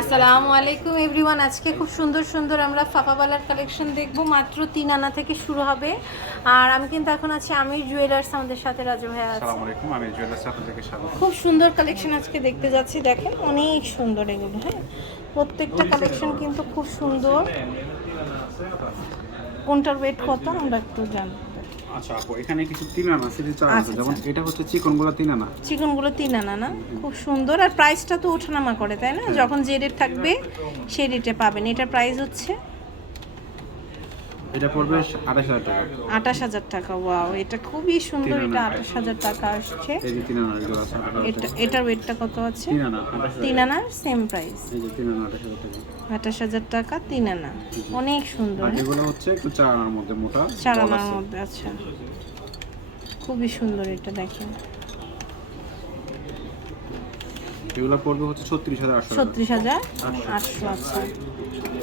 আসসালামু আলাইকুম এভরিওয়ান। আজকে খুব সুন্দর সুন্দর আমরা ফাফাবালার কালেকশন দেখব। মাত্র তিন আনা থেকে শুরু হবে। আর আমি কিন্তু এখন আছি আমির জুয়েলার্স আমাদের সাথে রাজু ভাইয়া আছে। আসসালামু আলাইকুম আমি জুয়েলার্স আপনাদেরকে স্বাগত। খুব সুন্দর কালেকশন আজকে দেখতে যাচ্ছি। দেখেন অনেক সুন্দর এগুলো হ্যাঁ? প্রত্যেকটা কালেকশন কিন্তু খুব সুন্দর। কোনটার ওয়েট কত আমরা একটু জানব আচ্ছা আপু এখানে কিছু তিন আনা সিরিজ চার আচ্ছা, আছে যেমন এটা হচ্ছে চিকনগুলো তিন আনা চিকনগুলো তিন আনা না? খুব সুন্দর। আর প্রাইসটা তো ওঠানামা করে তাই না? যখন যে রেট থাকবে সেই রেটে পাবেন। এটার প্রাইস হচ্ছে এটা পড়বে আঠাশ হাজার টাকা। আঠাশ হাজার টাকা ওয়াও এটা খুবই সুন্দর এটা আনা। আঠাশ হাজার টাকা আসছে। এই যে তিন আনা এগুলো আছে এটা এটার ওয়েটটা কত আছে? তিন আনা আঠাশ হাজার। তিন আনার সেম প্রাইস এই যে তিন আনা আঠাশ হাজার টাকা। আঠাশ হাজার টাকা তিন আনা। অনেক সুন্দর। আর? যেগুলো হচ্ছে একটু চার আনার মধ্যে মোটা চার আনার মধ্যে আচ্ছা। খুবই সুন্দর এটা দেখেন। এগুলো পড়বে হচ্ছে 36800 36800 আচ্ছা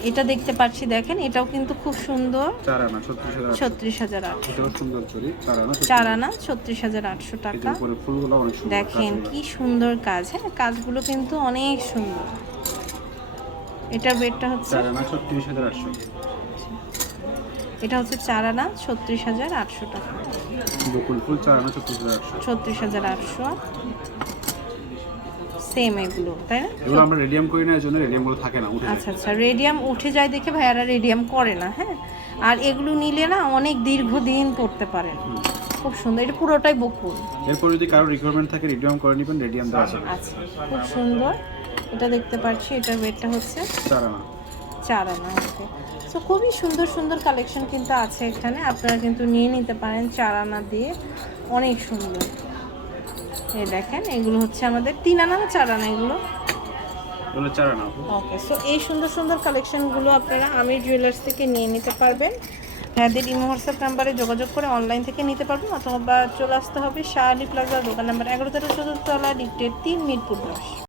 এটা দেখতে পাচ্ছি দেখেন এটাও কিন্তু খুব সুন্দর 4 আনা 36800 এটাও সুন্দর চুড়ি আনা 4 আনা 36800 টাকা উপরে ফুলগুলো অনেক সুন্দর দেখেন কি সুন্দর কাজ হ্যাঁ কাজগুলো কিন্তু অনেক সুন্দর এটা বেডটা হচ্ছে আনা 36800 এটা হচ্ছে চার আনা 36800 টাকা বকুল ফুল 4 আনা 36800 36800 সেম এগুলো তাই না? এগুলো আমরা রেডিয়াম করি না এই জন্য রেডিয়ামগুলো থাকে না উঠে আচ্ছা আচ্ছা রেডিয়াম উঠে যায় দেখে ভাইয়ারা রেডিয়াম করে না হ্যাঁ? আর এগুলো নিলে না অনেক দীর্ঘদিন পড়তে পারেন খুব সুন্দর এটা পুরোটাই বকুল। এরপর যদি কারও রিকোয়ারমেন্ট থাকে রেডিয়াম করে নেবেন রেডিয়াম দেওয়া যাবে। আচ্ছা খুব সুন্দর। এটা দেখতে পাচ্ছি এটার ওয়েটটা হচ্ছে চার আনা চার আনা ওকে। সো খুবই সুন্দর সুন্দর কালেকশন কিন্তু আছে এখানে। আপনারা কিন্তু নিয়ে নিতে পারেন চার আনা দিয়ে। অনেক সুন্দর। এই দেখেন এগুলো হচ্ছে আমাদের তিন আনা না চার আনা এগুলো? চার আনা। ওকে সো এই সুন্দর সুন্দর কালেকশনগুলো আপনারা আমির জুয়েলার্স থেকে নিয়ে নিতে পারবেন। হ্যাঁদের ইমো হোয়াটসঅ্যাপ নাম্বারে যোগাযোগ করে অনলাইন থেকে নিতে পারবেন অথবা চলে আসতে হবে শাহ আলী প্লাজা দোকান নাম্বার এগারো তেরো চতুর্থ তলা ডিক্টেট তিন মিরপুর দশ।